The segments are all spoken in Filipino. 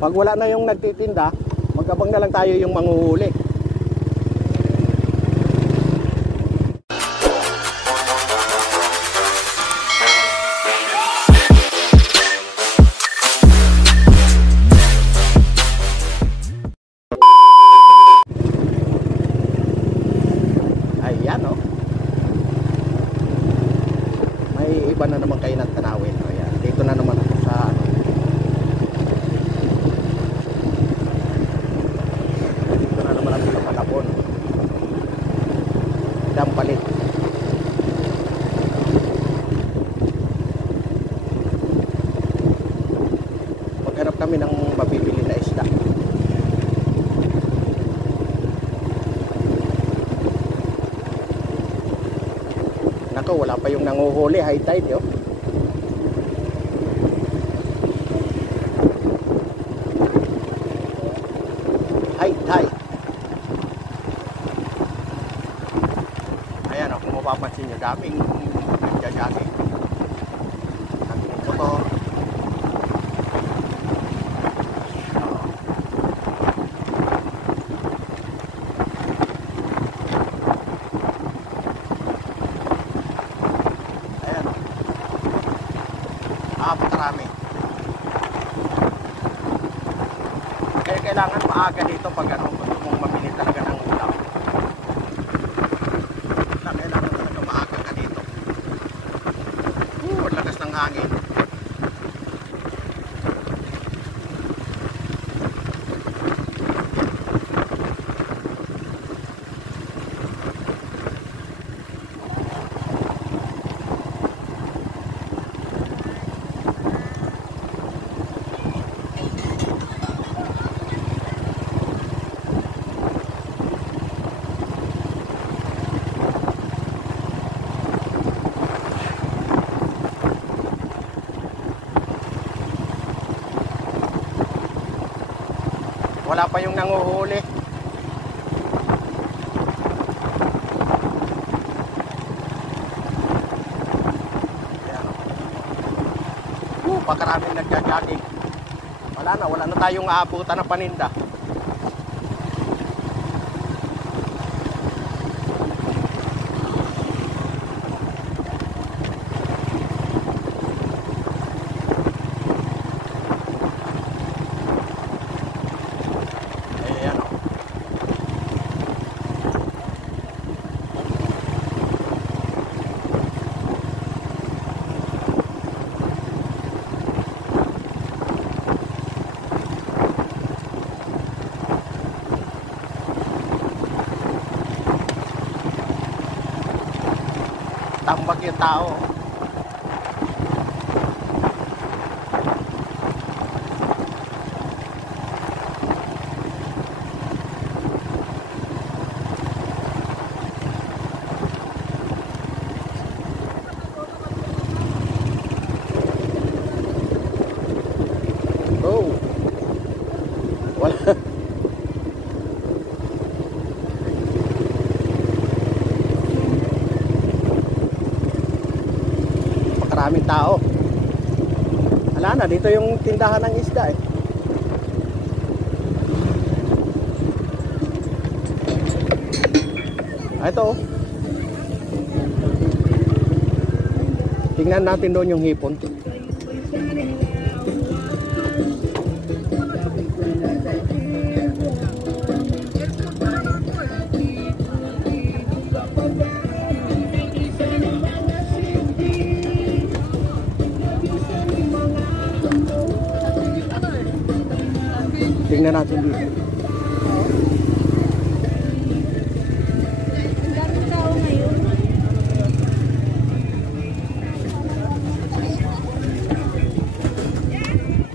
Pag wala na yung nagtitinda, magabang na lang tayo yung manghuhuli. Ayan o. May iba na naman kayo ng tanawin. Ayan. Dito na naman ako sa ano. Dito na naman ako sa Palapon. Dampalit. Maghanap kami ng mabibili na isda. Nako, wala pa yung nanguhuli. High tide yun. High tide. Ayan o, kung mapapansin nyo, daming nagja-jogging. Daming motor. Ayan o. Pakarami. Kaya kailangan maaga dito pag ano, gusto mong mabili talaga ng ulam. Kailangan talaga maaga ka dito. Ang lakas ng hangin. Wala pa yung nanguhuli. Pagkaraming nagja-jogging. Wala na tayong aabutan ng paninda. Tambak yung tao. Oh. Wala. Maraming tao. Wala na, dito yung tindahan ng isda eh. Ito. Tingnan natin doon yung hipon. Tingnan natin dito.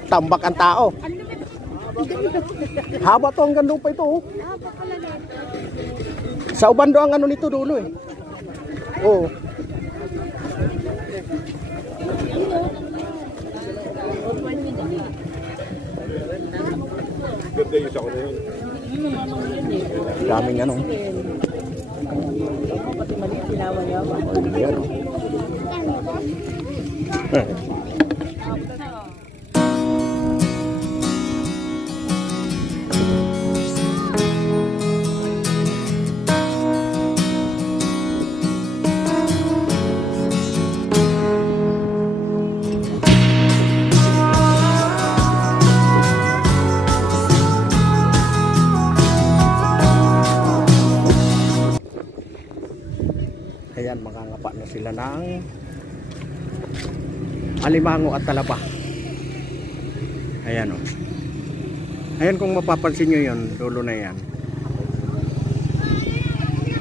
Tambak ang tao. Haba to, hanggang doon pa ito. Oh. Sa ubando ang ano nito dulo eh. Oo. Daming ano. Pati mali, tinawa niya. Ayan. Ayan, makangapa na sila ng alimango at talaba. Ayan o. Ayan, kung mapapansin nyo yun, dulo na yan.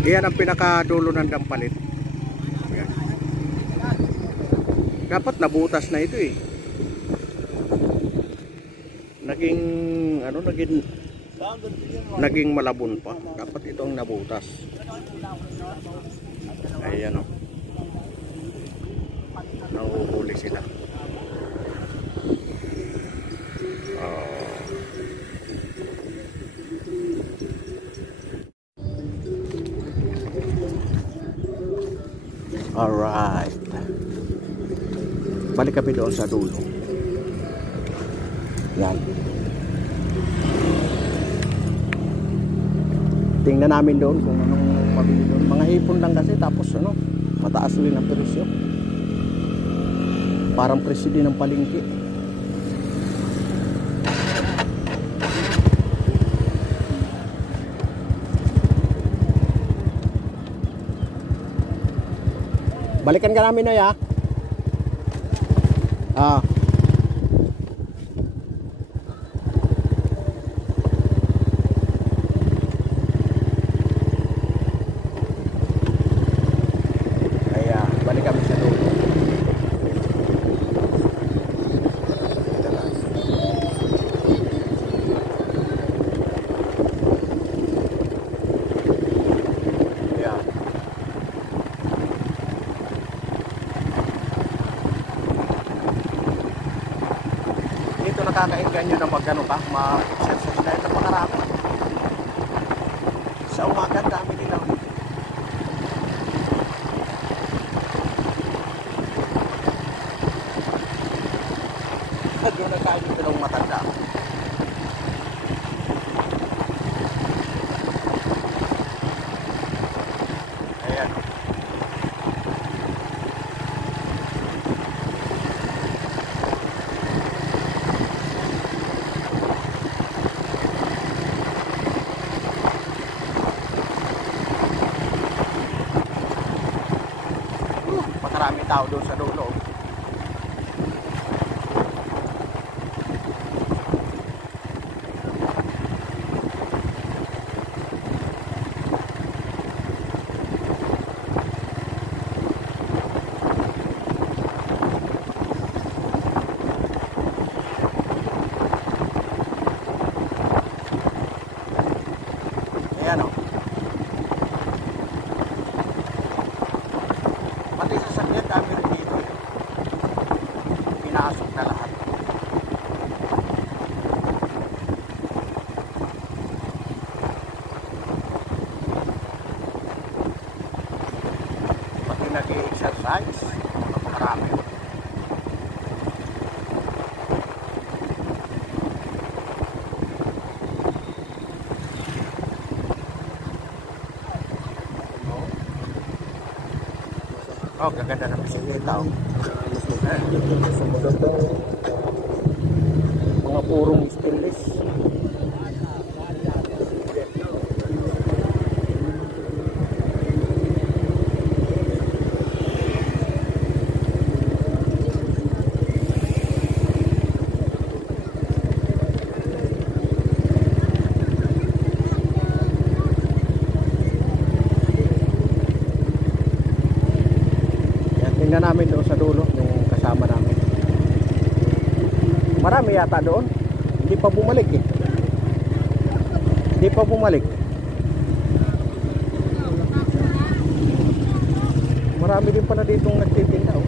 Ayan ang pinakadulo ng dampalit. Ayan. Dapat nabutas na ito eh. Naging malabon pa. Dapat ito ang nabutas. Ayan o. Nahuhuli sila. Alright. Balik kami doon sa dulo. Yan. Tingnan namin doon kung anong mabili doon. Mga hipon lang kasi, tapos ano, mataas rin ang presyo. Parang presyo din ng palengke. Balikan ka namin na ya. Balik kami sa dulo. Dito nakakainggan nyo na mag-ano ka, ma-exercise na ito makarami. Sa umaga, dami nila. Doon na tayo yung dalawang matanda. Ayan. Makaraming tao doon sa dulo. Ayan o. Pati sa sakyan, dami rin dito. Pinasok na lahat. Pati nag-i-exercise. Marami. Oh, gaganda ng bisikleta. Mga purong stainless. Tingnan namin doon sa dulo yung kasama namin. Marami yata doon. Hindi pa bumalik eh. Hindi pa bumalik. Marami din pala ditong nagtitinda oh.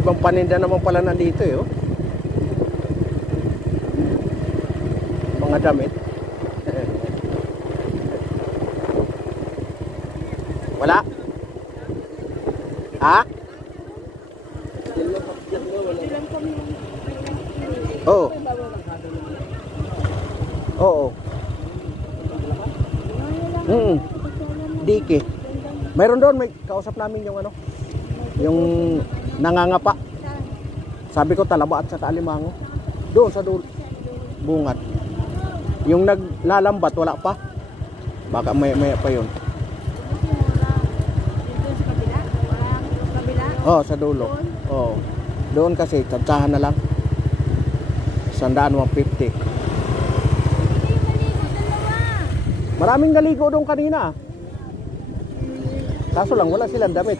Ibang paninda naman pala nandito eh. Oh. Mga damit. Wala? Ha? Oo. Oo. Dike. Mayroon doon, may kausap namin yung ano, yung nangangapa. Sabi ko talaba at saka alimango. Doon sa bungat. Yung naglalambat wala pa. Baka maya pa yun. Oh, sa dulo. Oh. Doon kasi tantsahan na lang. 150. Maraming naligo doon kanina. Kaso lang wala silang damit.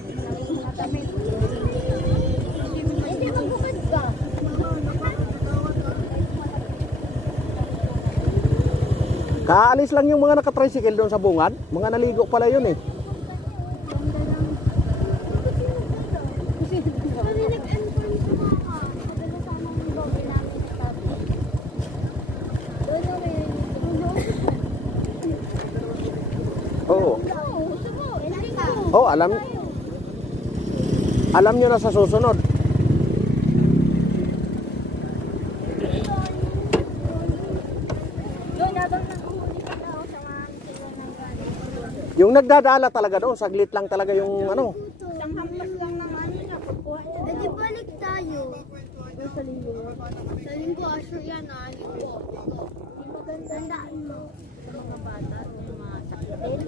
Kaalis lang yung mga naka-tricycle doon sa bungad. Mga naligo pala yun eh. Oo. Oh, alam nyo na sa susunod. Yung nagdadala talaga doon, saglit lang talaga yung ano. Isang hampas lang naman. Di balik tayo. Sa linggo. Sa linggo, asyo yan ah. Linggo. Tandaan mo. Sa mga bata, sa mga sakit.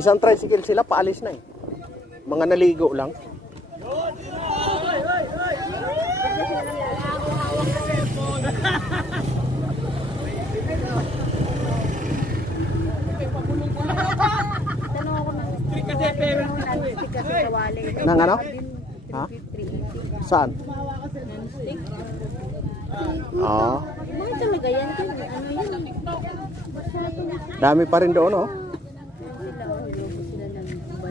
Isang tricycle sila, paalis na eh. Mga naligo lang. Nang ano? Ha? Saan? Ah. Bakit talaga yan? Ano yan? Dami pa rin doon, oh.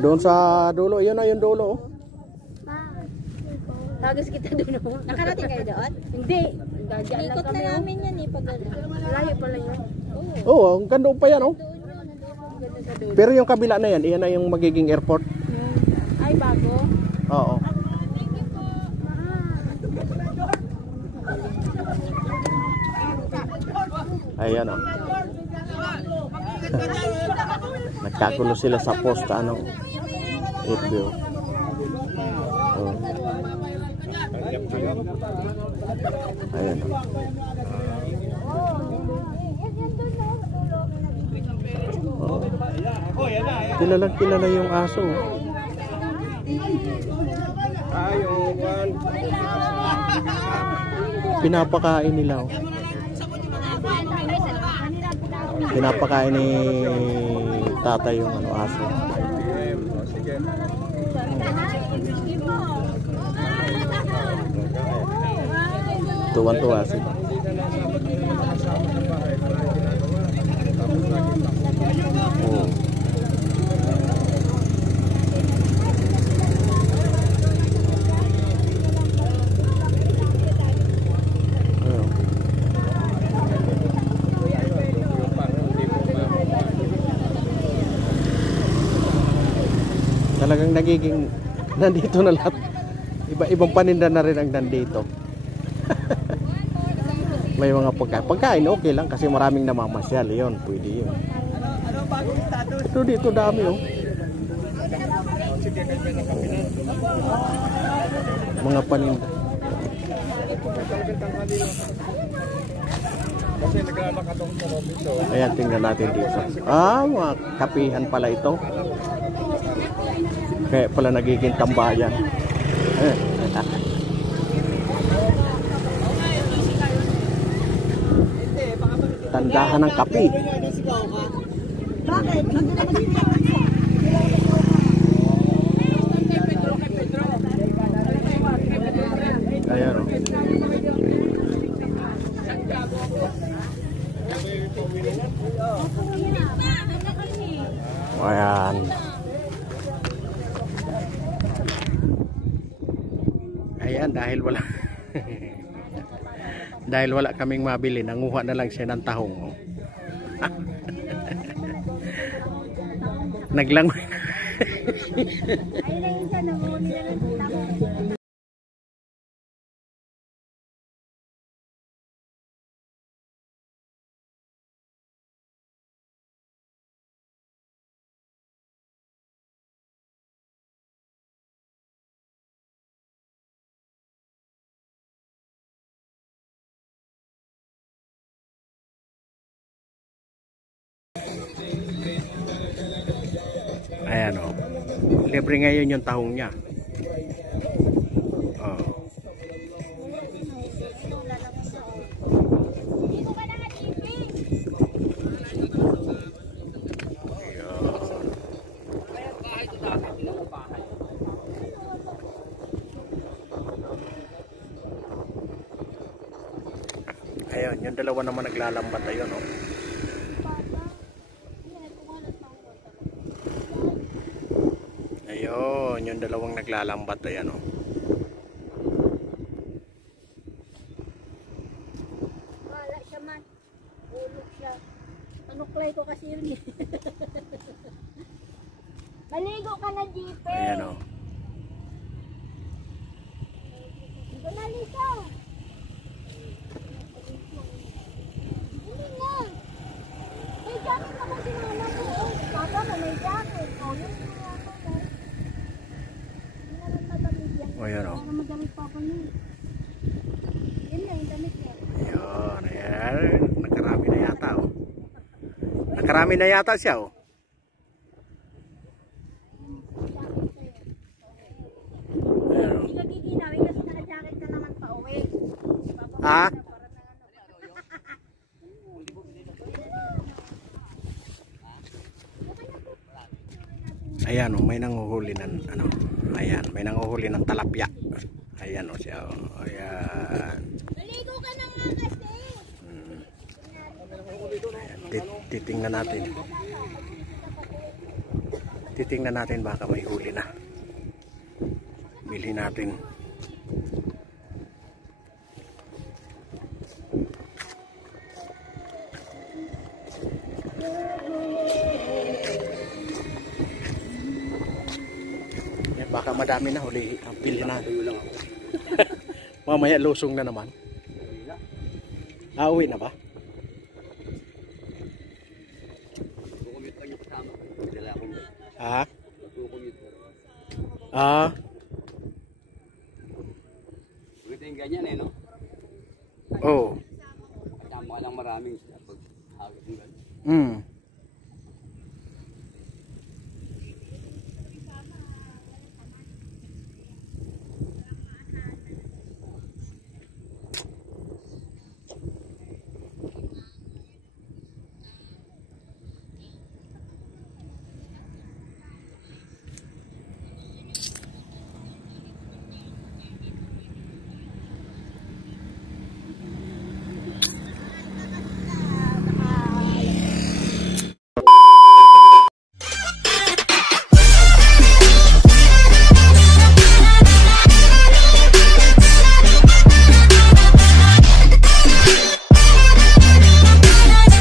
Doon sa dulo, yun na yung dulo, oh. Tagas kita doon. Nakarating kayo doon? Hindi. Ikot na namin yan eh. Layo pala yun. Oo, ang ganda pa yan, oh. Pero yung kabila na yan, iyan na yung magiging airport. Ay, bago? Oo. Ayan, oh. Nagkagulo sila sa posta, ano. Ito. Oh. Ayan, oh. Oh. Kilala yung aso. Pinapakain nila, oh. Pinapakain ni tatay yung ano, aso. Tuwan-tuwa sila. Oh. Talagang nagiging nandito na lahat. Iba-ibang paninda na rin ang nandito. May mga pagkain okay lang kasi maraming namamasyal. Yun, pwede yun. Ito dito dami, oh. Mga paninda. Ayan, tingnan natin dito. Ah, mga kapihan pala ito. Kaya pala nagiging tambayan. Tandahan ng kape. Bakit? Ayan, oh. Ayan. Ayan, dahil wala dahil wala kaming mabili, nanguha na lang siya ng tahong. Naglangoy. Ayun na yun siya, namuni na lang ng tahong. Ayan o. Libre ngayon yung tahong niya. Oh. Ayun, yung dalawa naman naglalambat ayun o. Ayun, yung dalawang naglalambat ayan o. Wala siya man. Ulog siya. Panuklay ko kasi yun eh. Maligo ka na, Jipe. Ayan o. Dito na, Lisa. Hindi na. May jacket ako sinama mo. Oh, papa mo may jacket. Oh, yun yung mga ako mo. Hindi naman madamit yan. O yan o. Hindi naman madamit papa niya. Yun na yung damit niya. Ayun, ayan. Nakarami na yata o. Nakarami na yata siya o. Hindi ka giginawin kasi naka-jacket ka naman pa uwi. Ah? Ayan o, may nanguhuli ng ano. Ayan, may nanguhuli ng talapya. Ayan o siya o. Ayan. Maligo ka na nga kasi. Ayan, titingnan natin. Titingnan natin baka may huli na. Bilhin natin. Yan, baka madami na huli. Bilhin natin. Mamaya lusong na naman. Uwi na ba? Ha? Ito yung ganyan eh, no? Oh. Kasama ka lang maraming pag-hagis ng ganyan.